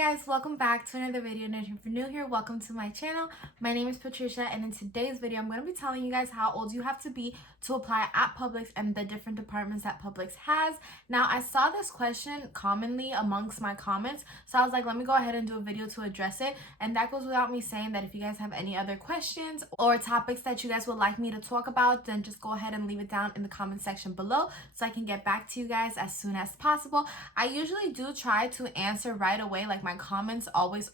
guys, welcome back to another video, and if you're new here, welcome to my channel. My name is Patricia, and in today's video I'm going to be telling you guys how old you have to be to apply at Publix and the different departments that Publix has. Now, I saw this question commonly amongst my comments, so I was like, let me go ahead and do a video to address it. And that goes without me saying that if you guys have any other questions or topics that you guys would like me to talk about, then just go ahead and leave it down in the comment section below so I can get back to you guys as soon as possible. I usually do try to answer right away, like my comments, always.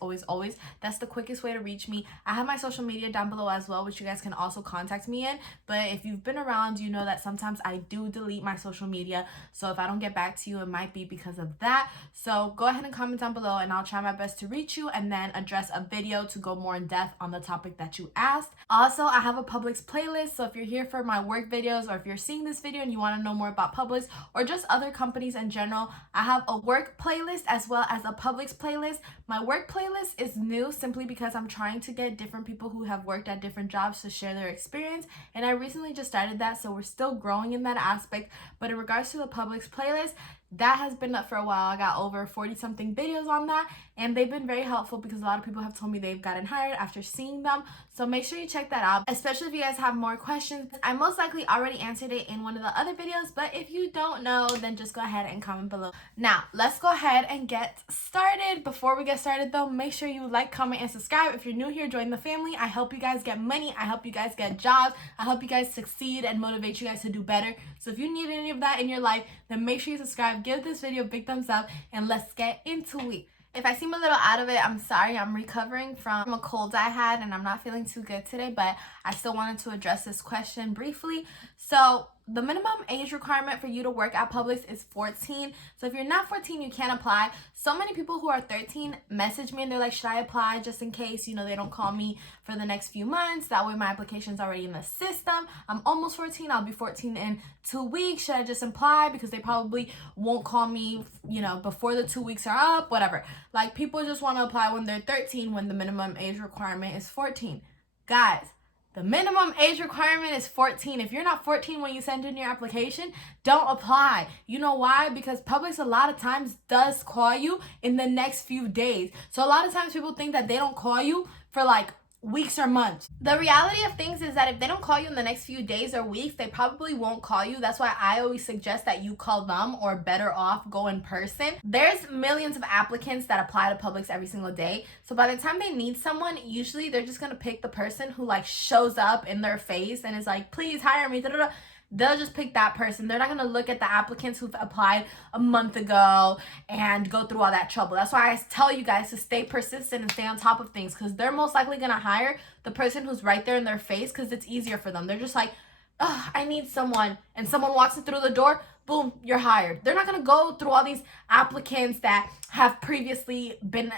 That's the quickest way to reach me. I have my social media down below as well, which you guys can also contact me in. But if you've been around, you know that sometimes I do delete my social media. So if I don't get back to you, it might be because of that. So go ahead and comment down below and I'll try my best to reach you and then address a video to go more in depth on the topic that you asked. Also, I have a Publix playlist. So if you're here for my work videos, or if you're seeing this video and you want to know more about Publix or just other companies in general, I have a work playlist as well as a Publix playlist. My work playlist is new simply because I'm trying to get different people who have worked at different jobs to share their experience, and I recently just started that, so we're still growing in that aspect. But in regards to the Publix playlist, that has been up for a while. I got over 40 something videos on that, and they've been very helpful because a lot of people have told me they've gotten hired after seeing them. So make sure you check that out, especially if you guys have more questions. I most likely already answered it in one of the other videos, but if you don't know, then just go ahead and comment below. Now let's go ahead and get started. Before we get started though, make sure you like, comment, and subscribe. If you're new here, join the family. I help you guys get money, I help you guys get jobs, I help you guys succeed and motivate you guys to do better. So if you need any of that in your life, then make sure you subscribe, give this video a big thumbs up, and let's get into it. If I seem a little out of it, I'm sorry. I'm recovering from a cold I had and I'm not feeling too good today, but I still wanted to address this question briefly. So the minimum age requirement for you to work at Publix is 14. So if you're not 14, you can't apply. So many people who are 13 message me and they're like, should I apply just in case, you know, they don't call me for the next few months? That way my application's already in the system. I'm almost 14. I'll be 14 in 2 weeks. Should I just apply? Because they probably won't call me, you know, before the 2 weeks are up, whatever. Like, people just want to apply when they're 13 when the minimum age requirement is 14. Guys, the minimum age requirement is 14. If you're not 14 when you send in your application, don't apply. You know why? Because Publix a lot of times does call you in the next few days. So a lot of times people think that they don't call you for like weeks or months. The reality of things is that if they don't call you in the next few days or weeks, they probably won't call you. That's why I always suggest that you call them, or better off, go in person. There's millions of applicants that apply to Publix every single day. So by the time they need someone, usually they're just gonna pick the person who like shows up in their face and is like, please hire me, da-da-da. They'll just pick that person. They're not going to look at the applicants who've applied a month ago and go through all that trouble. That's why I tell you guys to stay persistent and stay on top of things, because they're most likely going to hire the person who's right there in their face because it's easier for them. They're just like, oh, I need someone. And someone walks in through the door, boom, you're hired. They're not going to go through all these applicants that have previously been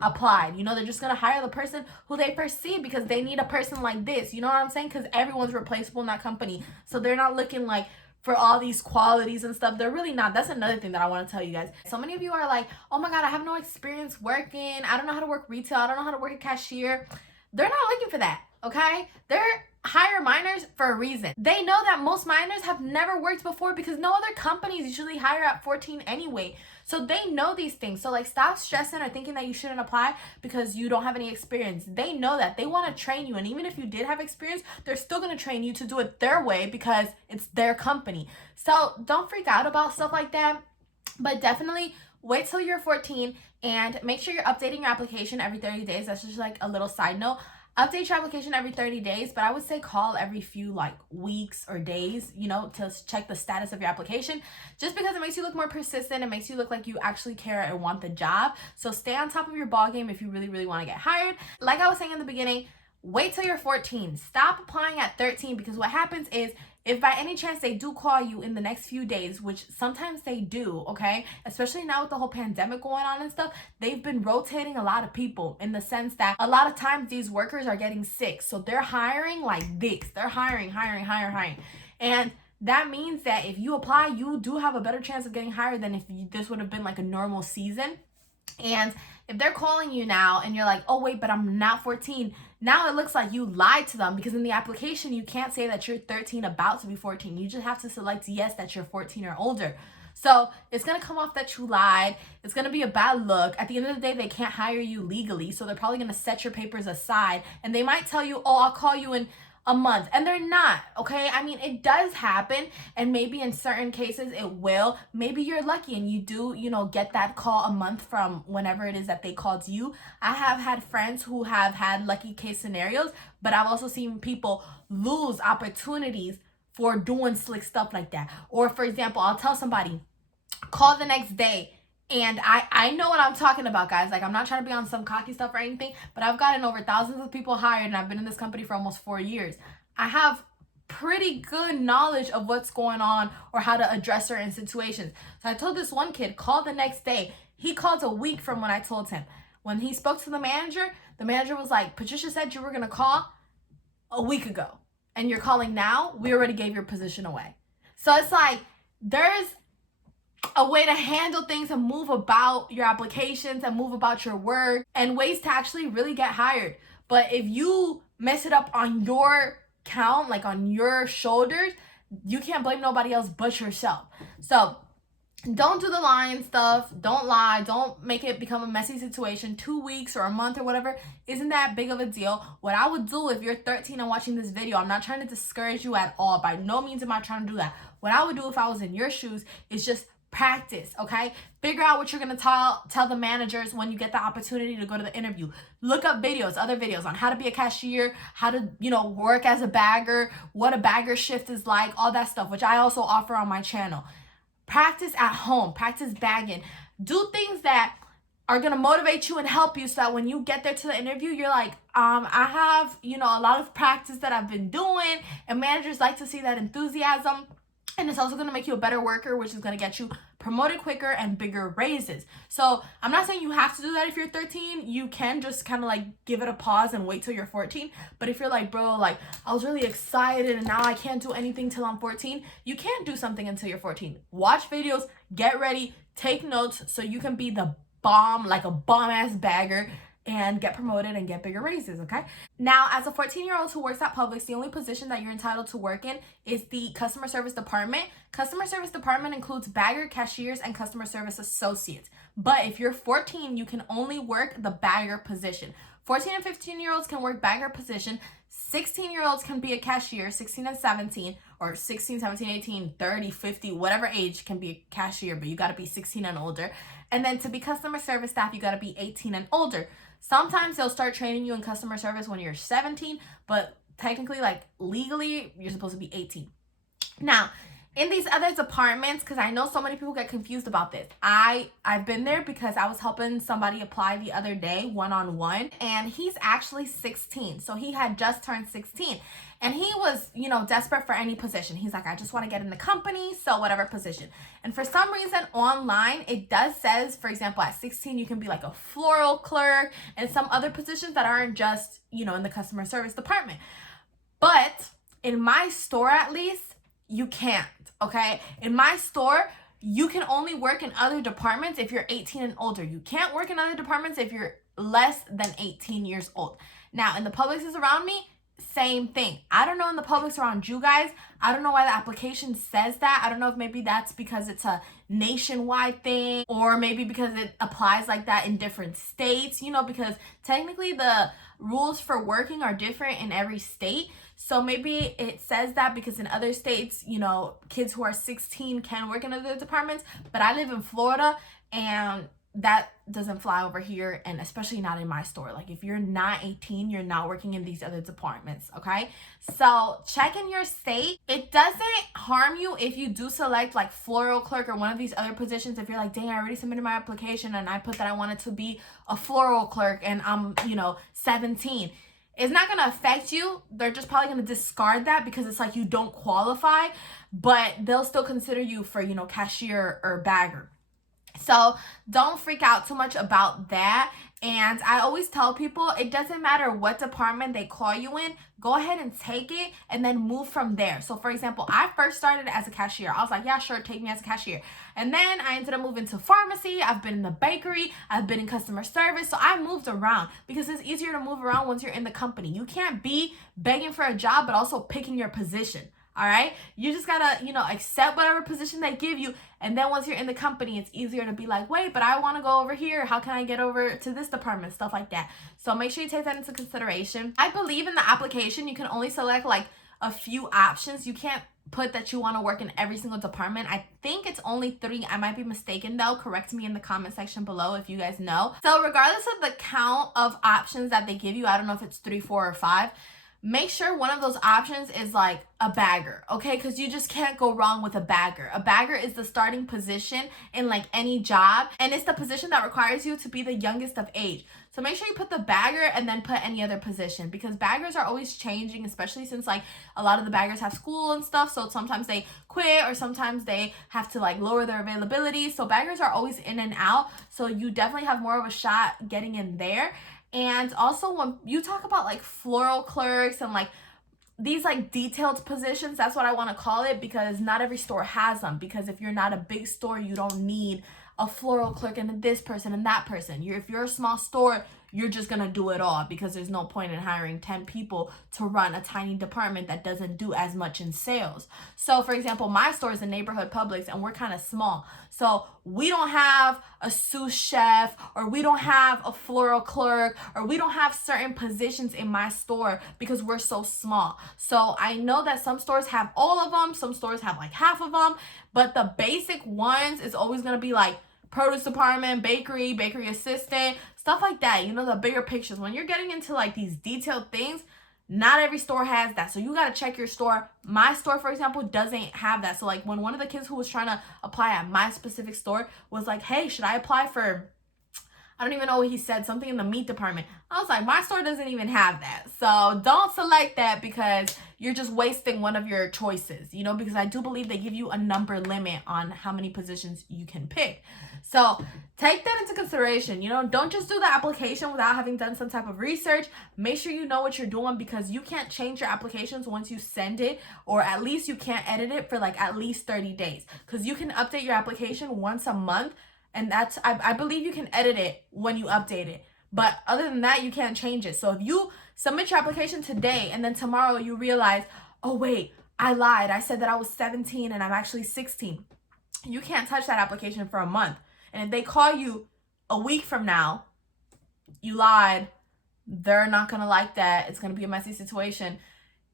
applied. You know, they're just going to hire the person who they perceive because they need a person like this. You know what I'm saying? Because everyone's replaceable in that company. So they're not looking like for all these qualities and stuff. They're really not. That's another thing that I want to tell you guys. So many of you are like, oh my God, I have no experience working. I don't know how to work retail. I don't know how to work a cashier. They're not looking for that, okay? They're hire minors for a reason. They know that most minors have never worked before because no other companies usually hire at 14 anyway. So they know these things. So like, stop stressing or thinking that you shouldn't apply because you don't have any experience. They know that. They want to train you. And even if you did have experience, they're still going to train you to do it their way because it's their company. So don't freak out about stuff like that. But definitely wait till you're 14 and make sure you're updating your application every 30 days. That's just like a little side note. Update your application every 30 days, but I would say call every few like weeks or days, you know, to check the status of your application, just because it makes you look more persistent. It makes you look like you actually care and want the job. So stay on top of your ball game if you really want to get hired. Like I was saying in the beginning, wait till you're 14. Stop applying at 13, because what happens is, if by any chance they do call you in the next few days, which sometimes they do, okay, especially now with the whole pandemic going on and stuff, they've been rotating a lot of people in the sense that a lot of times these workers are getting sick. So they're hiring like this. They're hiring. And that means that if you apply, you do have a better chance of getting hired than if this would have been like a normal season. And if they're calling you now and you're like, oh wait, but I'm not 14, now it looks like you lied to them, because in the application you can't say that you're 13 about to be 14. You just have to select yes that you're 14 or older. So it's going to come off that you lied. It's going to be a bad look. At the end of the day, they can't hire you legally. So they're probably going to set your papers aside. And they might tell you, oh, I'll call you in a month. And they're not, okay? I mean, it does happen. And maybe in certain cases it will. Maybe you're lucky and you do, get that call a month from whenever it is that they called you. I have had friends who have had lucky case scenarios, but I've also seen people lose opportunities for doing slick stuff like that. Or for example, I'll tell somebody, call the next day. And I know what I'm talking about, guys. Like, I'm not trying to be on some cocky stuff or anything, but I've gotten over thousands of people hired, and I've been in this company for almost 4 years. I have pretty good knowledge of what's going on or how to address certain situations. So I told this one kid, call the next day. He called a week from when I told him. When he spoke to the manager was like, Patricia said you were going to call a week ago. And you're calling now, we already gave your position away. So it's like, there's a way to handle things and move about your applications and move about your work and ways to actually really get hired. But if you mess it up on your count, like on your shoulders, you can't blame nobody else but yourself. So don't do the lying stuff. Don't lie. Don't make it become a messy situation. 2 weeks or a month or whatever isn't that big of a deal. What I would do if you're 13 and watching this video, I'm not trying to discourage you at all. By no means am I trying to do that. What I would do if I was in your shoes is just practice, okay? Figure out what you're going to tell the managers when you get the opportunity to go to the interview. Look up other videos on how to be a cashier, how to, work as a bagger, what a bagger shift is like, all that stuff, which I also offer on my channel. Practice at home, practice bagging. Do things that are going to motivate you and help you so that when you get there to the interview, you're like, I have, a lot of practice that I've been doing, and managers like to see that enthusiasm. And it's also going to make you a better worker, which is going to get you promoted quicker and bigger raises. So I'm not saying you have to do that if you're 13. You can just kind of like give it a pause and wait till you're 14. But if you're like, bro, like I was really excited and now I can't do anything till I'm 14, you can't do something until you're 14. Watch videos, get ready, take notes so you can be the bomb, like a bomb-ass bagger, and get promoted and get bigger raises, okay? Now, as a 14-year-old who works at Publix, the only position that you're entitled to work in is the customer service department. Customer service department includes bagger, cashiers, and customer service associates. But if you're 14, you can only work the bagger position. 14 and 15-year-olds can work bagger position. 16-year-olds can be a cashier. 16 and 17, or 16, 17, 18, 30, 50, whatever age can be a cashier, but you got to be 16 and older. And then to be customer service staff, you got to be 18 and older. Sometimes they'll start training you in customer service when you're 17, but technically, like legally, you're supposed to be 18. Now, in these other departments, because I know so many people get confused about this, I've been there because I was helping somebody apply the other day one-on-one, and he's actually 16. So he had just turned 16, and he was, desperate for any position. He's like, I just want to get in the company, so whatever position. And for some reason online, it does says, for example, at 16, you can be like a floral clerk and some other positions that aren't just, in the customer service department. But in my store, at least, you can't, okay? In my store, you can only work in other departments if you're 18 and older. You can't work in other departments if you're less than 18 years old. Now, in the Publixes around me, same thing. I don't know in the Publix around you guys. I don't know why the application says that. I don't know if maybe that's because it's a nationwide thing, or maybe because it applies like that in different states, because technically the rules for working are different in every state. So maybe it says that because in other states, kids who are 16 can work in other departments, but I live in Florida and that doesn't fly over here, and especially not in my store. Like if you're not 18, you're not working in these other departments, okay? So check in your state. It doesn't harm you if you do select like floral clerk or one of these other positions. If you're like, dang, I already submitted my application and I put that I wanted to be a floral clerk and I'm, 17. It's not going to affect you. They're just probably going to discard that because it's like you don't qualify, but they'll still consider you for, cashier or bagger. So don't freak out too much about that. And I always tell people, it doesn't matter what department they call you in, go ahead and take it and then move from there. So for example, I first started as a cashier. I was like, yeah, sure, take me as a cashier. And then I ended up moving to pharmacy. I've been in the bakery. I've been in customer service. So I moved around because it's easier to move around once you're in the company. You can't be begging for a job, but also picking your position. All right, you just gotta, accept whatever position they give you. And then once you're in the company, it's easier to be like, wait, but I want to go over here. How can I get over to this department? Stuff like that. So make sure you take that into consideration. I believe in the application, you can only select like a few options. You can't put that you want to work in every single department. I think it's only 3. I might be mistaken though. Correct me in the comment section below if you guys know. So regardless of the count of options that they give you, I don't know if it's 3, 4, or 5. Make sure one of those options is like a bagger, okay? Because you just can't go wrong with a bagger. A bagger is the starting position in like any job, and it's the position that requires you to be the youngest of age. So make sure you put the bagger and then put any other position, because baggers are always changing, especially since like a lot of the baggers have school and stuff. So sometimes they quit or sometimes they have to like lower their availability. So baggers are always in and out. So you definitely have more of a shot getting in there. And also when you talk about like floral clerks and like these like detailed positions, that's what I want to call it, because not every store has them. Because if you're not a big store, you don't need a floral clerk and this person and that person. If you're a small store, you're just gonna do it all, because there's no point in hiring 10 people to run a tiny department that doesn't do as much in sales. So for example, my store is a neighborhood Publix and we're kind of small. So we don't have a sous chef, or we don't have a floral clerk, or we don't have certain positions in my store because we're so small. So I know that some stores have all of them, some stores have like half of them, but the basic ones is always gonna be like produce department, bakery assistant, stuff like that. The bigger pictures. When you're getting into like these detailed things, not every store has that. So you got to check your store. My store, for example, doesn't have that. So like when one of the kids who was trying to apply at my specific store was like, hey, should I apply for, I don't even know what he said, something in the meat department. I was like, my store doesn't even have that. So don't select that, because you're just wasting one of your choices, because I do believe they give you a number limit on how many positions you can pick. So take that into consideration. Don't just do the application without having done some type of research. Make sure you know what you're doing, because you can't change your applications once you send it, or at least you can't edit it for like at least 30 days, because you can update your application once a month. And that's, I believe you can edit it when you update it. But other than that, you can't change it. So if you submit your application today and then tomorrow you realize, oh wait, I lied. I said that I was 17 and I'm actually 16. You can't touch that application for a month. And if they call you a week from now, you lied, they're not going to like that. It's going to be a messy situation.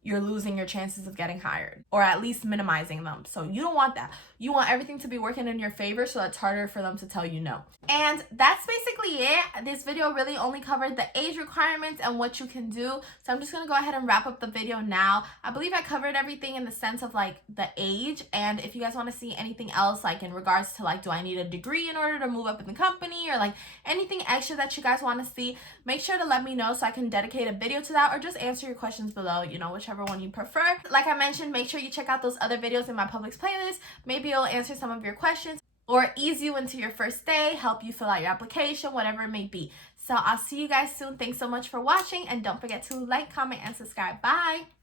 You're losing your chances of getting hired, or at least minimizing them. So you don't want that. You want everything to be working in your favor, so it's harder for them to tell you no. And that's basically it. This video really only covered the age requirements and what you can do. So I'm just going to go ahead and wrap up the video now. I believe I covered everything in the sense of like the age. And if you guys want to see anything else, like in regards to like, do I need a degree in order to move up in the company, or like anything extra that you guys want to see, make sure to let me know so I can dedicate a video to that, or just answer your questions below, whichever one you prefer. Like I mentioned, make sure you check out those other videos in my Publix playlist. Maybe it'll answer some of your questions or ease you into your first day, help you fill out your application, whatever it may be. So I'll see you guys soon. Thanks so much for watching, and don't forget to like, comment, and subscribe. Bye!